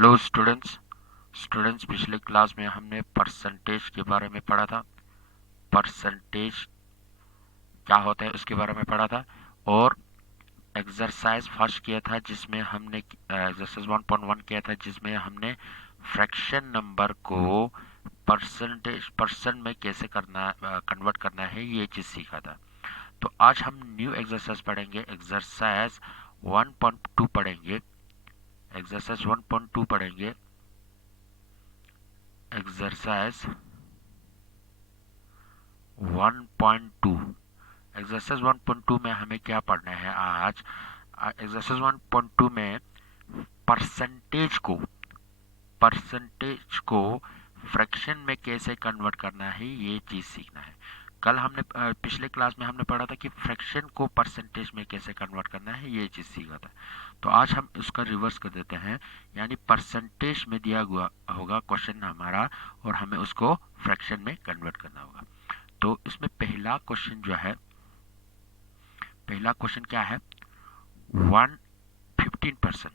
Hello students पिछले class में हमने परसेंटेज के बारे में पढ़ा था। परसेंटेज क्या होता है उसके बारे में पढ़ा था। और एक्सरसाइज फर्स्ट किया था जिसमें हमने एक्सरसाइज 1.1 किया था जिसमें हमने फ्रैक्शन नंबर को परसेंट में कैसे करना कन्वर्ट करना है ये चीज़ सीखा था। तो आज हम न्यू एक्सरसाइज पढ़ेंगे। एक्सरसाइज 1.2 पढ़ेंगे। एक्सरसाइज 1.2 पढ़ेंगे। एक्सरसाइज 1.2। एक्सरसाइज 1.2 में हमें क्या पढ़ना है आज? एक्सरसाइज 1.2 में परसेंटेज को परसेंटेज को फ्रैक्शन में कैसे कन्वर्ट करना है ये चीज़ सीखना है। कल हमने पिछले क्लास में हमने पढ़ा था कि फ्रैक्शन को परसेंटेज में कैसे कन्वर्ट करना है ये चीज़ सीखा था। तो आज हम उसका रिवर्स कर देते हैं, यानी परसेंटेज में दिया हुआ होगा क्वेश्चन हमारा और हमें उसको फ्रैक्शन में कन्वर्ट करना होगा। तो इसमें पहला क्वेश्चन क्या है? 15%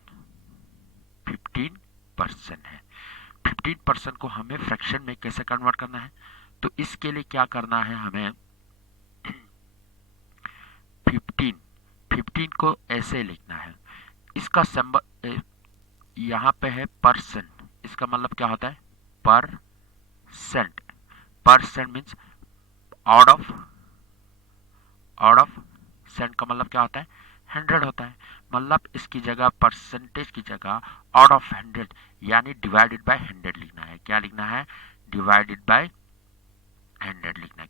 15% है। 15% को हमें फ्रैक्शन में कैसे कन्वर्ट करना है? तो इसके लिए क्या करना है हमें? 15 को ऐसे लिखना है। इसका सिंबल यहाँ पे है परसेंट। इसका मतलब क्या होता है? Percent. Percent means out of cent का मतलब क्या होता है? 100 होता है। मतलब इसकी जगह परसेंटेज की जगह आउट ऑफ 100 यानी डिवाइडेड बाय 100 लिखना है। क्या लिखना है? डिवाइडेड बाय 100 लिखना है।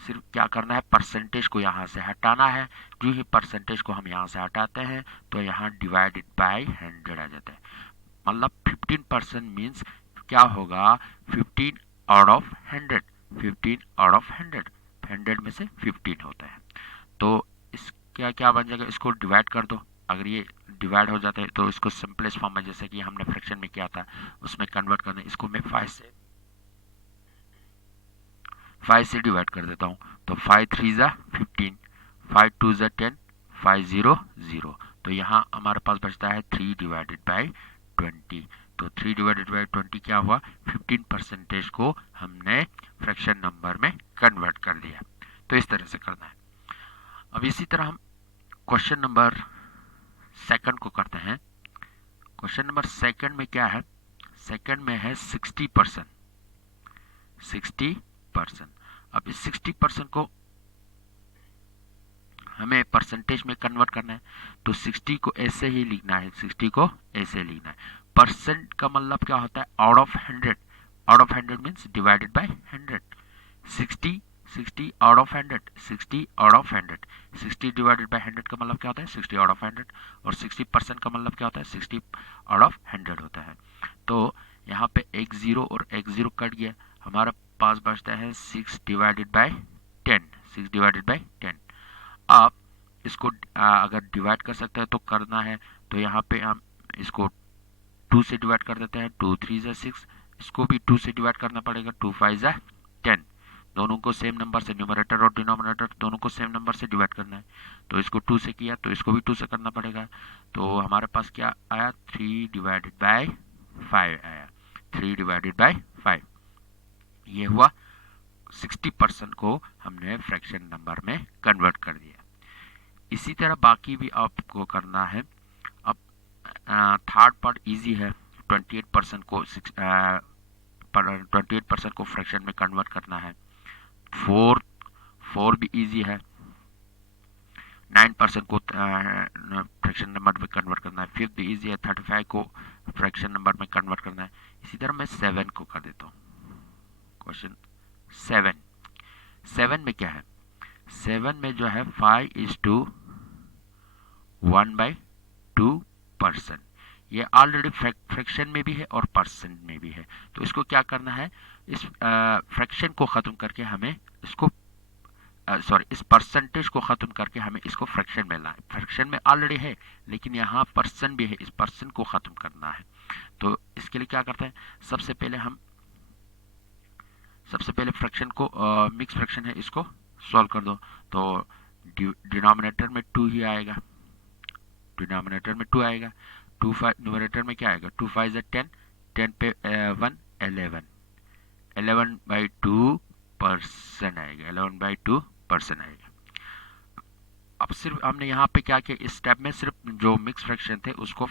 सिर्फ क्या करना है? परसेंटेज को यहाँ से हटाना है। जो ही परसेंटेज को हम यहाँ से हटाते हैं तो यहाँ डिवाइडेड बाय 100 आ जाता है। मतलब 15% मीन्स क्या होगा? 15 आउट ऑफ 100। 15 आउट ऑफ 100 में से 15 होता है। तो इसका क्या बन जाएगा? इसको डिवाइड कर दो। अगर ये डिवाइड हो जाता है तो इसको सिंपलेस्ट फॉर्म में, जैसे कि हमने फ्रैक्शन में किया था, उसमें कन्वर्ट करना है। इसको मैं 5 से डिवाइड कर देता हूँ। तो 5 3 ज़ा 15, 5 2 ज़ा 10, 5 0 0। तो यहाँ हमारे पास बचता है 3 डिवाइडेड बाई 20। तो 3 डिवाइडेड बाई 20 क्या हुआ? 15% को हमने फ्रैक्शन नंबर में कन्वर्ट कर दिया। तो इस तरह से करना है। अब इसी तरह हम क्वेश्चन नंबर सेकंड को करते हैं। क्वेश्चन नंबर सेकंड में क्या है? सेकंड में है 60%। 60%। अब इस 60% को हमें परसेंटेज में कन्वर्ट करना है। तो 60 को ऐसे ही लिखना है। 60 को ऐसे लिखना है। परसेंट का मतलब क्या होता है? Out of 100। Out of 100 means divided by 100। 60 60 out of 100। 60 out of 100। 60 divided by 100 का मतलब क्या होता है? 60 आउट ऑफ 100। और 60% का मतलब क्या होता है? 60 आउट ऑफ 100 होता है। तो यहाँ पे एक जीरो और एक जीरो कट गया। हमारा पास बचता है 6 डिवाइडेड बाय 10। 6 divided by 10। आप इसको अगर डिवाइड कर सकते हैं तो करना है। तो यहाँ पे हम इसको 2 से डिवाइड कर देते हैं। 2 3 ज़ा 6। इसको भी 2 से डिवाइड करना पड़ेगा। 2 5 ज़ा 10। दोनों को सेम नंबर से, न्यूमरेटर और डिनोमिनेटर दोनों को सेम नंबर से डिवाइड करना है। तो इसको 2 से किया तो इसको भी 2 से करना पड़ेगा। तो हमारे पास क्या आया? 3 डिवाइडेड बाय 5 आया। 3 डिवाइडेड बाय 5। ये हुआ 60% को हमने फ्रैक्शन नंबर में कन्वर्ट कर दिया। इसी तरह बाकी भी आपको करना है। अब थर्ड पार्ट इजी है। 28% को 28% को फ्रैक्शन में कन्वर्ट करना है। फोर भी इजी है। 9% को फ्रैक्शन नंबर में कन्वर्ट करना है। फिफ्थ भी इजी है। 35 को फ्रैक्शन नंबर में कन्वर्ट करना है। इसी तरह मैं 7 को कर देता हूँ। क्वेश्चन 7। 7 में क्या है? 7 में जो है 5:1/2%। ये ऑलरेडी फ्रैक्शन में भी है और परसेंट में भी है। तो इसको क्या करना है? इस फ्रैक्शन को ख़त्म करके हमें इसको इस परसेंटेज को ख़त्म करके हमें इसको फ्रैक्शन में लाए। फ्रैक्शन में ऑलरेडी है लेकिन यहाँ परसेंट भी है। इस परसेंट को ख़त्म करना है। तो इसके लिए क्या करते हैं? सबसे पहले फ्रैक्शन को मिक्स फ्रैक्शन है, इसको सॉल्व कर दो। तो डिनोमिनेटर में 2 ही आएगा। डिनोमिनेटर में 2 आएगा। न्यूमरेटर में क्या आएगा, 2 5 is 10, 10 पे 1 11, 11/2% आएगा, 11/2% आएगा। अब सिर्फ हमने यहाँ पे क्या किया, इस स्टेप में सिर्फ जो मिक्स फ्रैक्शन थे उसको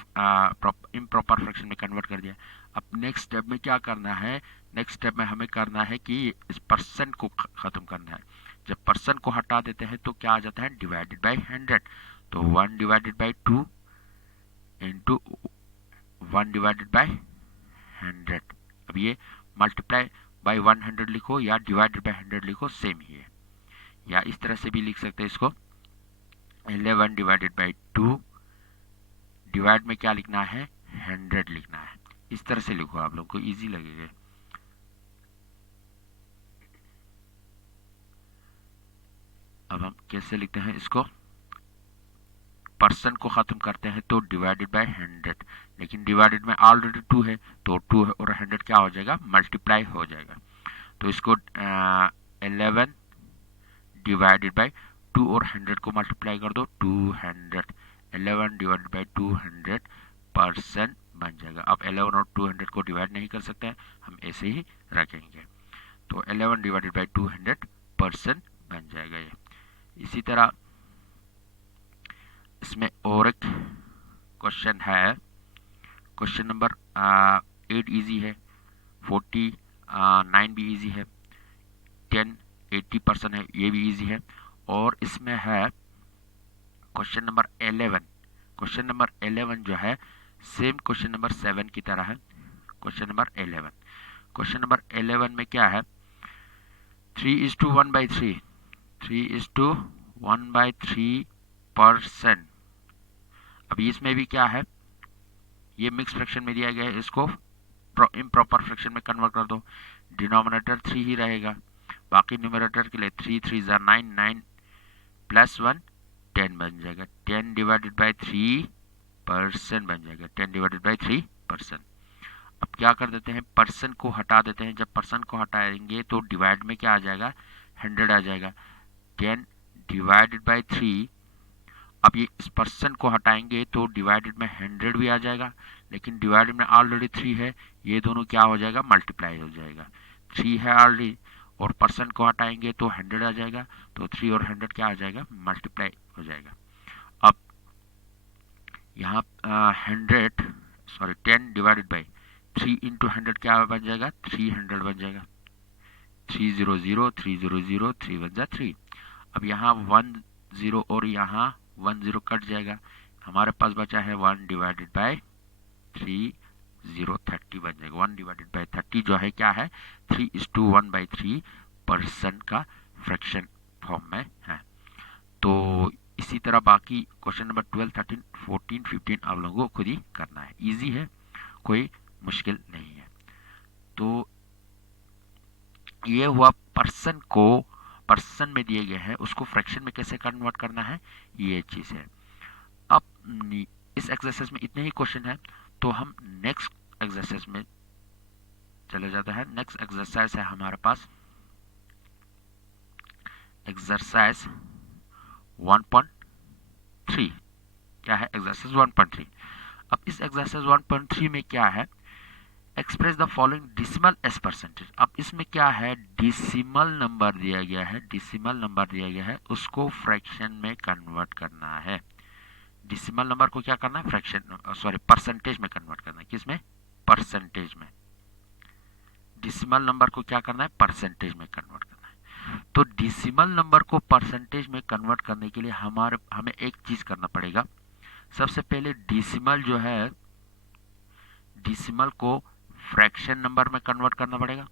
इम्प्रॉपर फ्रैक्शन में कन्वर्ट कर दिया। अब नेक्स्ट स्टेप में क्या करना है, नेक्स्ट स्टेप में हमें करना है कि इस परसेंट को ख़त्म करना है। जब परसेंट को हटा देते हैं तो क्या आ जाता है, डिवाइडेड बाई 100। तो 1/2 इंटू 1/100। अब ये मल्टीप्लाई बाई 100 लिखो या डिवाइडेड बाई 100 लिखो, सेम ही है। या इस तरह से भी लिख सकते हैं इसको, 11/2 डिवाइड में क्या लिखना है, 100 लिखना है। इस तरह से लिखो, आप लोग को इजी लगेगा। अब हम कैसे लिखते हैं इसको, परसेंट को खत्म करते हैं तो डिवाइडेड बाय 100, लेकिन डिवाइडेड में ऑलरेडी 2 है तो 2 और 100 क्या हो जाएगा, मल्टीप्लाई हो जाएगा। तो इसको 11 डिवाइडेड बाय 2 और 100 को मल्टीप्लाई कर दो, 200, 11 डिवाइडेड बाय 200 परसेंट बन जाएगा। अब 11 और 200 को डिवाइड नहीं कर सकते हैं, हम ऐसे ही रखेंगे। तो 11 डिवाइडेड बाय 200 परसेंट बन जाएगा ये। इसी तरह इसमें और एक क्वेश्चन है, क्वेश्चन नंबर 8 इजी है, 49 भी इजी है, 10 80% है, ये भी इजी है। और इसमें है क्वेश्चन नंबर 11। क्वेश्चन नंबर 11 जो है सेम क्वेश्चन नंबर 7 की तरह है। क्वेश्चन नंबर 11, क्वेश्चन नंबर 11 में क्या है, 3:1/3, 3:1/3%। अभी इसमें भी क्या है, ये मिक्स फ्रैक्शन में दिया गया है, इसको इम्प्रॉपर फ्रैक्शन में कन्वर्ट कर दो। डिनोमिनेटर 3 ही रहेगा, बाकी न्यूमरेटर के लिए 3 3 ज़ा 9, 9 प्लस 1 10 बन जाएगा। 10 डिवाइडेड बाई 3% बन जाएगा, 10 डिवाइडेड बाई 3%। अब क्या कर देते हैं, परसेंट को हटा देते हैं। जब परसेंट को हटाएंगे तो डिवाइड में क्या आ जाएगा, 100 आ जाएगा। 10 डिवाइडेड बाई 3, अब ये इस परसेंट को हटाएंगे तो डिवाइडेड में 100 भी आ जाएगा, लेकिन डिवाइडेड में ऑलरेडी 3 है, ये दोनों क्या हो जाएगा, मल्टीप्लाई हो जाएगा। 3 है ऑलरेडी और परसेंट को हटाएंगे तो 100 आ जाएगा, तो 3 और 100 क्या आ जाएगा, मल्टीप्लाई हो जाएगा। अब यहाँ 10 डिवाइडेड बाई 3 इंटू 100 क्या बन जाएगा, 300 बन जाएगा। 300 300 3 1 जा 3। अब यहाँ 1 0 और यहाँ 1 0 कट जाएगा, हमारे पास बचा है 1 डिवाइडेड बाई 3 0 30 बन जाएगा। 1 डिवाइडेड बाई 30 जो है क्या है, 3:1/3% का फ्रैक्शन फॉर्म में है। तो इसी तरह बाकी क्वेश्चन नंबर 12 13 14 15 आप लोगों को खुद ही करना है, इजी है, कोई मुश्किल नहीं है। तो ये हुआ पर्सन को, पर्सन में दिए गए हैं उसको फ्रैक्शन में कैसे कन्वर्ट करना है, ये चीज़ है। अब इस एक्सरसाइज में इतने ही क्वेश्चन है, तो हम नेक्स्ट एक्सरसाइज में चले जाते हैं। नेक्स्ट एक्सरसाइज है हमारे पास एक्सरसाइज 1.3। क्या है, एक्सरसाइज 1.3। अब इस एक्सरसाइज 1.3 में क्या है, express the following decimal as percentage. अब इसमें क्या है, डेसिमल नंबर दिया गया है, डेसिमल नंबर दिया गया है, उसको फ्रैक्शन में कन्वर्ट करना है। डेसिमल नंबर को क्या करना है, फ्रैक्शन परसेंटेज में कन्वर्ट करना है। किसमें, परसेंटेज में। डेसिमल नंबर को क्या करना है, परसेंटेज में कन्वर्ट करना है। तो डेसिमल नंबर को परसेंटेज में कन्वर्ट करने के लिए हमें एक चीज करना पड़ेगा। सबसे पहले डेसिमल जो है, डेसिमल को फ्रैक्शन नंबर में कन्वर्ट करना पड़ेगा।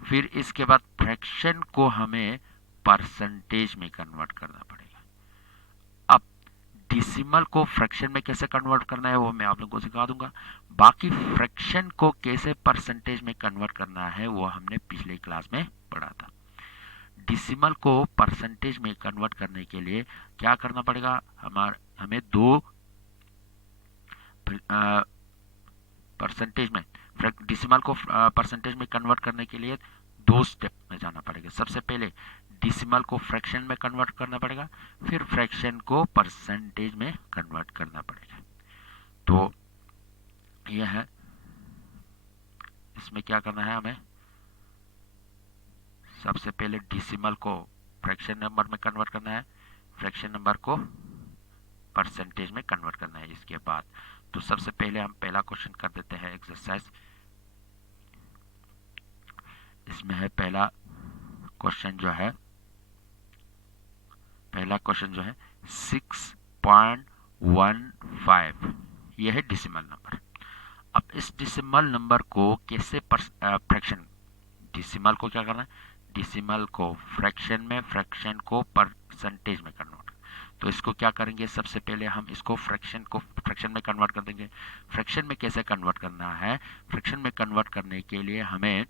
फिर इसके बाद फ्रैक्शन को हमें परसेंटेज में कन्वर्ट करना पड़ेगा। अब डेसिमल को फ्रैक्शन में कैसे कन्वर्ट करना है वो मैं आप लोगों को सिखा दूंगा। बाकी फ्रैक्शन को कैसे परसेंटेज में कन्वर्ट करना है वो हमने पिछले क्लास में पढ़ा था। डेसिमल को परसेंटेज में कन्वर्ट करने के लिए क्या करना पड़ेगा, हमें दो परसेंटेज में, डेसिमल को परसेंटेज में कन्वर्ट करने के लिए दो स्टेप में जाना पड़ेगा। सबसे पहले डेसिमल को फ्रैक्शन में कन्वर्ट करना पड़ेगा, फिर फ्रैक्शन को परसेंटेज में कन्वर्ट करना पड़ेगा। तो यह है, इसमें क्या करना है हमें, सबसे पहले डेसिमल को फ्रैक्शन नंबर में कन्वर्ट करना है, फ्रैक्शन नंबर को परसेंटेज में कन्वर्ट करना है इसके बाद। तो सबसे पहले हम पहला क्वेश्चन कर देते हैं एक्सरसाइज। इसमें है पहला क्वेश्चन जो है, पहला क्वेश्चन जो है 6.15, यह है डेसिमल नंबर। अब इस डेसिमल नंबर को कैसे फ्रैक्शन, डेसिमल को क्या करना है, डेसिमल को फ्रैक्शन में, फ्रैक्शन को परसेंटेज में कन्वर्ट। तो इसको क्या करेंगे, सबसे पहले हम इसको फ्रैक्शन में कन्वर्ट कर देंगे। फ्रैक्शन में कैसे कन्वर्ट करना है, फ्रैक्शन में कन्वर्ट करने के लिए हमें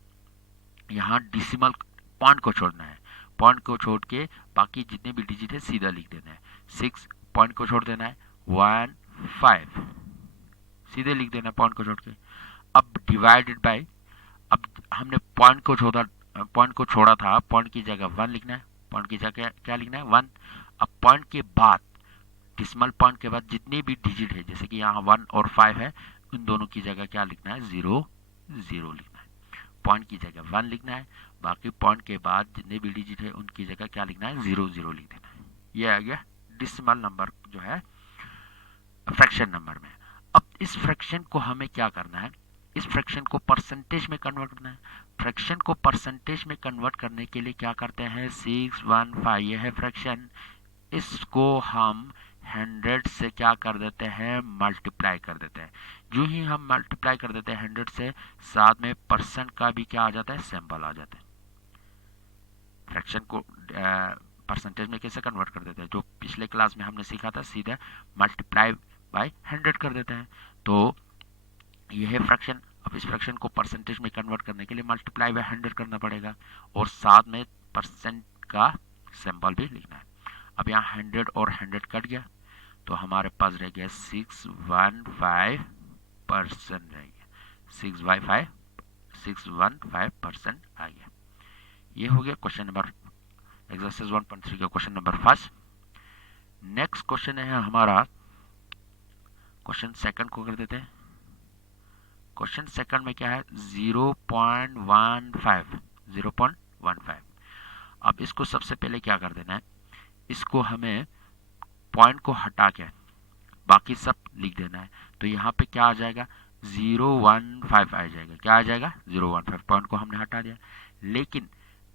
यहाँ डेसिमल पॉइंट को छोड़ना है, पॉइंट को छोड़ के बाकी जितने भी डिजिट है सीधा लिख देना है। 6 पॉइंट को छोड़ देना है, 1 5 सीधे लिख देना है पॉइंट को छोड़ के। अब डिवाइडेड बाय, अब हमने पॉइंट को छोड़ा था, पॉइंट की जगह 1 लिखना है, पॉइंट की जगह क्या लिखना है, 1। अब पॉइंट के बाद, डेसिमल पॉइंट के बाद जितने भी डिजिट है, जैसे कि यहाँ 1 और 5 है, उन दोनों की जगह क्या लिखना है, 0 0 लिखना है। पॉइंट की जगह 1 लिखना है, बाकी पॉइंट के बाद जितने भी डिजिट है उनकी जगह क्या लिखना है, 0 0 लिख देना है। ये आ गया डेसिमल नंबर जो है फ्रैक्शन नंबर में। अब इस फ्रैक्शन को हमें क्या करना है, इस फ्रैक्शन को परसेंटेज में कन्वर्ट करना है। फ्रैक्शन को परसेंटेज में कन्वर्ट करने के लिए क्या करते हैं, 615 ये है फ्रैक्शन, इसको हम 100 से क्या कर देते हैं, मल्टीप्लाई कर देते हैं। जो ही हम मल्टीप्लाई कर देते हैं 100 से, साथ में परसेंट का भी क्या आ जाता है, सिंबल आ जाता है। फ्रैक्शन को परसेंटेज में कैसे कन्वर्ट कर देते हैं, जो पिछले क्लास में हमने सीखा था, सीधा मल्टीप्लाई बाय 100 कर देते हैं। तो यह है फ्रैक्शन। अब इस फ्रैक्शन को परसेंटेज में कन्वर्ट करने के लिए मल्टीप्लाई बाय 100 करना पड़ेगा, और साथ में परसेंट का सिंबल भी लिखना है। अब यहाँ 100 और 100 कट गया, तो हमारे पास रह गया 615% रह गया, 615% आ गया। ये हो गया क्वेश्चन नंबर, एक्सरसाइज 1.3 का question number first. Next question है हमारा, क्वेश्चन सेकंड को कर देते हैं। क्वेश्चन सेकंड में क्या है, 0.15। अब इसको सबसे पहले क्या कर देना है, इसको हमें पॉइंट को हटा के बाकी सब लिख देना है। तो यहाँ पे क्या आ जाएगा, 015 आ जाएगा। क्या आ जाएगा, 015। पॉइंट को हमने हटा दिया।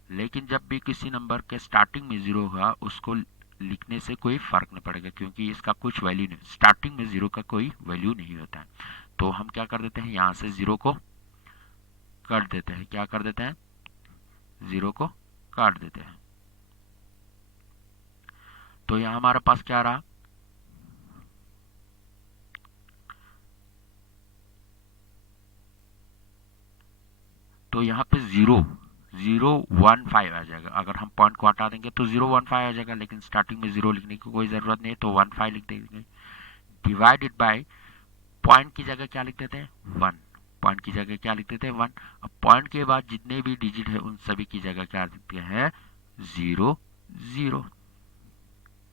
लेकिन जब भी किसी नंबर के स्टार्टिंग में 0 होगा, उसको लिखने से कोई फर्क नहीं पड़ेगा, क्योंकि इसका कुछ वैल्यू नहीं, स्टार्टिंग में 0 का कोई वैल्यू नहीं होता है। तो हम क्या कर देते हैं, यहाँ से 0 को काट देते हैं। क्या कर देते हैं, 0 को काट देते हैं। तो यहाँ हमारे पास क्या रहा, तो यहाँ पे 0.015 आ जाएगा। अगर हम पॉइंट को हटा देंगे तो 0.15 आ जाएगा, लेकिन स्टार्टिंग में 0 लिखने की कोई ज़रूरत नहीं है, तो 15 लिख देंगे। डिवाइडेड बाय, पॉइंट की जगह क्या लिख देते हैं, 1। पॉइंट की जगह क्या लिख देते हैं, 1। अब पॉइंट के बाद जितने भी डिजिट है उन सभी की जगह क्या लिखते हैं, 0 0,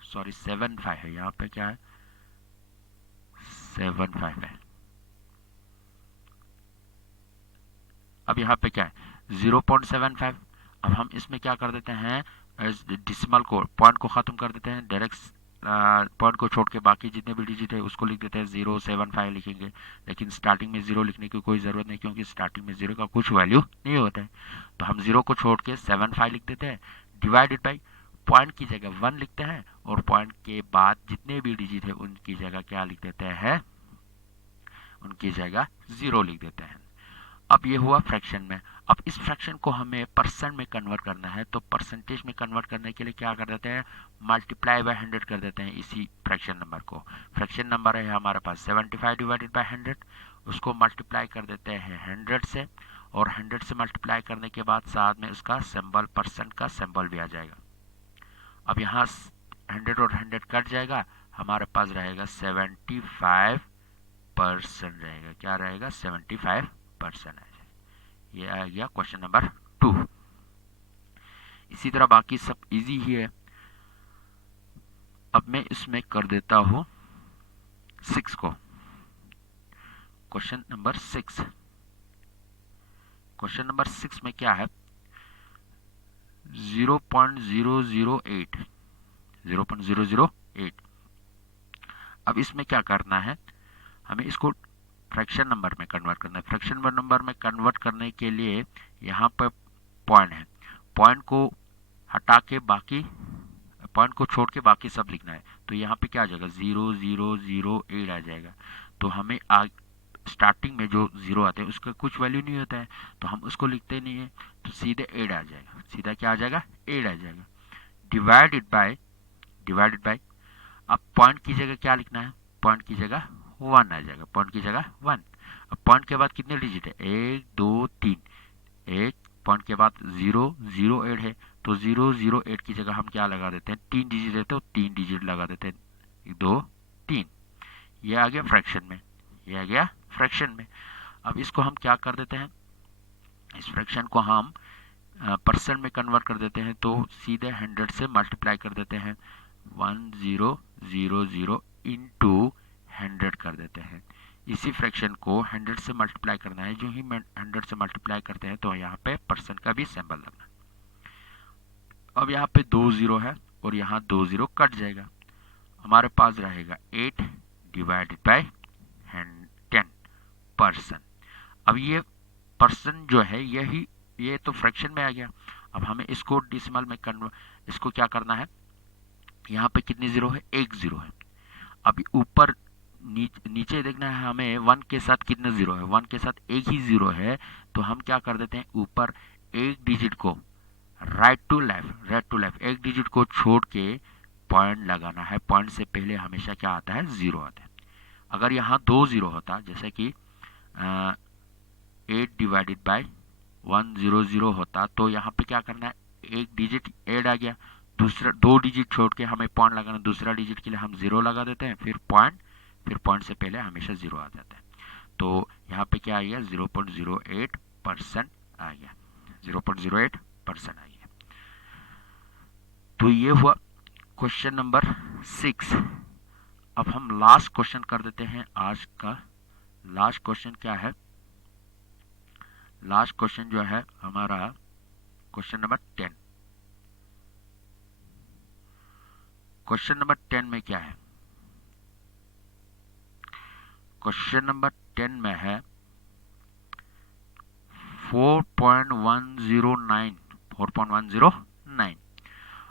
सॉरी 75 है, यहाँ पे क्या है, 75 है। अब यहाँ पे क्या है, 0.75। अब हम इसमें क्या कर देते हैं, डेसिमल को, पॉइंट को ख़त्म कर देते हैं, डायरेक्ट पॉइंट को छोड़ के बाकी जितने भी डिजिट है उसको लिख देते हैं, 075 लिखेंगे। लेकिन स्टार्टिंग में 0 लिखने की कोई ज़रूरत नहीं, क्योंकि स्टार्टिंग में 0 का कुछ वैल्यू नहीं होता है। तो हम 0 को छोड़ के 75 लिख देते हैं। डिवाइडेड बाई, पॉइंट की जगह 1 लिखते हैं, और पॉइंट के बाद जितने भी डिजिट है उनकी जगह क्या लिख देते हैं, उनकी जगह 0 लिख देते हैं। अब ये हुआ फ्रैक्शन में। अब इस फ्रैक्शन को हमें परसेंट में कन्वर्ट करना है, तो परसेंटेज में कन्वर्ट करने के लिए क्या कर देते हैं, मल्टीप्लाई बाय 100 कर देते हैं इसी फ्रैक्शन नंबर को। फ्रैक्शन नंबर है हमारे पास 75 डिवाइडेड बाय 100, उसको मल्टीप्लाई कर देते हैं 100 से, और 100 से मल्टीप्लाई करने के बाद साथ में उसका सिंबल, परसेंट का सिंबल भी आ जाएगा। अब यहाँ 100 और 100 कट जाएगा, हमारे पास रहेगा 75% रहेगा। क्या रहेगा, 75% है। ये आ गया क्वेश्चन नंबर 2। इसी तरह बाकी सब इजी ही है। अब मैं इसमें कर देता हूं 6 को। Question number 6। क्वेश्चन नंबर 6 में क्या है, 0.008 0.008। अब इसमें क्या करना है, हमें इसको फ्रैक्शन नंबर में कन्वर्ट करना है। फ्रैक्शन नंबर में कन्वर्ट करने के लिए यहाँ पर पॉइंट है, पॉइंट को हटा के बाकी, पॉइंट को छोड़ के बाकी सब लिखना है। तो यहाँ पे क्या आ जाएगा, 0008 आ जाएगा। तो हमें स्टार्टिंग में जो जीरो आते हैं उसका कुछ वैल्यू नहीं होता है, तो हम उसको लिखते नहीं है, तो सीधे 8 आ जाएगा। सीधा क्या आ जाएगा, 8 आ जाएगा। डिवाइडेड बाय अब पॉइंट की जगह क्या लिखना है, पॉइंट की जगह 1 आ जाएगा, पॉइंट की जगह 1। अब पॉइंट के बाद कितने डिजिट है, 1 2 3, एक पॉइंट के बाद 008 है, तो 008 की जगह हम क्या लगा देते हैं, 3 डिजिट है तो 3 डिजिट लगा देते हैं, 2 3। ये आ गया फ्रैक्शन में, ये आ गया फ्रैक्शन में। अब इसको हम क्या कर देते हैं, इस फ्रैक्शन को हम परसेंट में कन्वर्ट कर देते हैं, तो सीधे 100 से मल्टीप्लाई कर देते हैं, 1000 इंटू 100 कर देते हैं। इसी फ्रैक्शन को 100 से मल्टीप्लाई करना है, जो ही 100 से मल्टीप्लाई करते हैं तो यहाँ पे परसेंट का भी सिंबल लगना है। अब यहाँ पे 2 0 है और यहाँ 2 0 कट जाएगा, हमारे पास रहेगा 8 डिवाइडेड बाय 10%। अब ये परसेंट जो है यही, ये तो फ्रैक्शन में आ गया। अब हमें इसको डेसिमल में कन्वर्ट, इसको क्या करना है, यहाँ पे कितने जीरो है, 1 0 है। अभी ऊपर नीचे देखना है हमें 1 के साथ कितने जीरो है, 1 के साथ एक ही जीरो है, तो हम क्या कर देते हैं, ऊपर एक डिजिट को राइट टू लेफ्ट एक डिजिट को छोड़ के पॉइंट लगाना है। पॉइंट से पहले हमेशा क्या आता है, जीरो आता है। अगर यहाँ 2 0 होता, जैसे कि 8 डिवाइडेड बाय 100 होता, तो यहाँ पे क्या करना है, एक डिजिट ऐड आ गया, दूसरा 2 डिजिट छोड़ के हमें पॉइंट लगाना, दूसरा डिजिट के लिए हम 0 लगा देते हैं, फिर पॉइंट से पहले हमेशा 0 आ जाता है। तो यहाँ पे क्या आ गया, 0.08% आ गया, 0.08% आ गया। तो ये हुआ क्वेश्चन नंबर 6। अब हम लास्ट क्वेश्चन कर देते हैं। आज का लास्ट क्वेश्चन क्या है, लास्ट क्वेश्चन जो है हमारा क्वेश्चन नंबर 10। क्वेश्चन नंबर 10 में क्या है, क्वेश्चन नंबर 10 में है 4.109।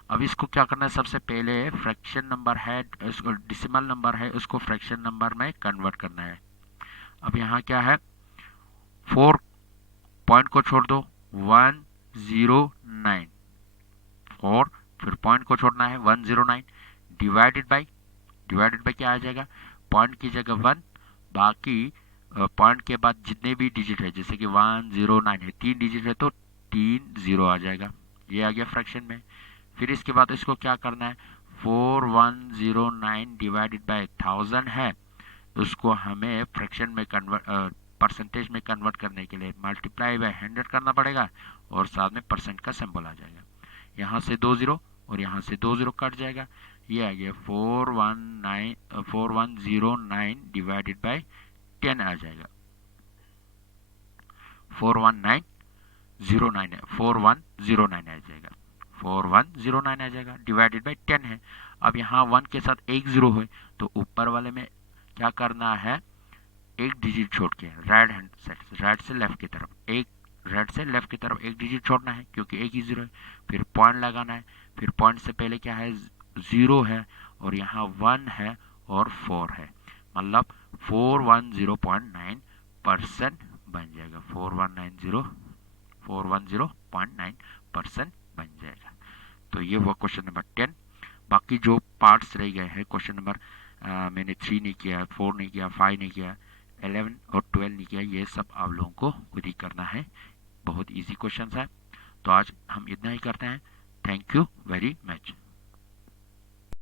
अब इसको क्या करना है, सबसे पहले फ्रैक्शन नंबर है, इसको डेसिमल नंबर है, उसको फ्रैक्शन नंबर में कन्वर्ट करना है। अब यहाँ क्या है, 4 पॉइंट को छोड़ दो, 109, 4 फिर पॉइंट को छोड़ना है 109, डिवाइडेड बाय क्या आ जाएगा, पॉइंट की जगह 1, बाकी पॉइंट के बाद जितने भी डिजिट है, जैसे कि 109 है, 3 डिजिट है तो 3 0 आ जाएगा, ये आ गया फ्रैक्शन में। फिर इसके बाद इसको क्या करना है, 4109 डिवाइडेड बाय 1000 है, उसको हमें फ्रैक्शन में परसेंटेज में कन्वर्ट करने के लिए मल्टीप्लाई बाय 100 करना पड़ेगा, और साथ में परसेंट का सिंबल आ जाएगा। यहाँ से 2 0 और यहाँ से 2 0 कट जाएगा, ये आ गया 4109 डिवाइडेड बाय 10 आ जाएगा, 4109 है, 4109 आ जाएगा, 4109 आ जाएगा, डिवाइडेड बाय 10 है। अब यहाँ 1 के साथ एक 0 है, तो ऊपर वाले में क्या करना है, एक डिजिट छोड़ के राइट हैंड साइड, राइट से लेफ्ट की तरफ, एक राइट से लेफ्ट की तरफ एक डिजिट छोड़ना है, क्योंकि एक ही 0 है। फिर पॉइंट लगाना है, फिर पॉइंट से पहले क्या है, 0 है, और यहाँ 1 है और 4 है, मतलब 410.9% बन जाएगा, 410.9% बन जाएगा। तो ये हुआ क्वेश्चन नंबर 10। बाकी जो पार्ट्स रह गए हैं, क्वेश्चन नंबर मैंने 3 नहीं किया, 4 नहीं किया, 5 नहीं किया, 11 और 12 नहीं किया, ये सब आप लोगों को खुद ही करना है, बहुत इजी क्वेश्चन है। तो आज हम इतना ही करते हैं। Thank you very much.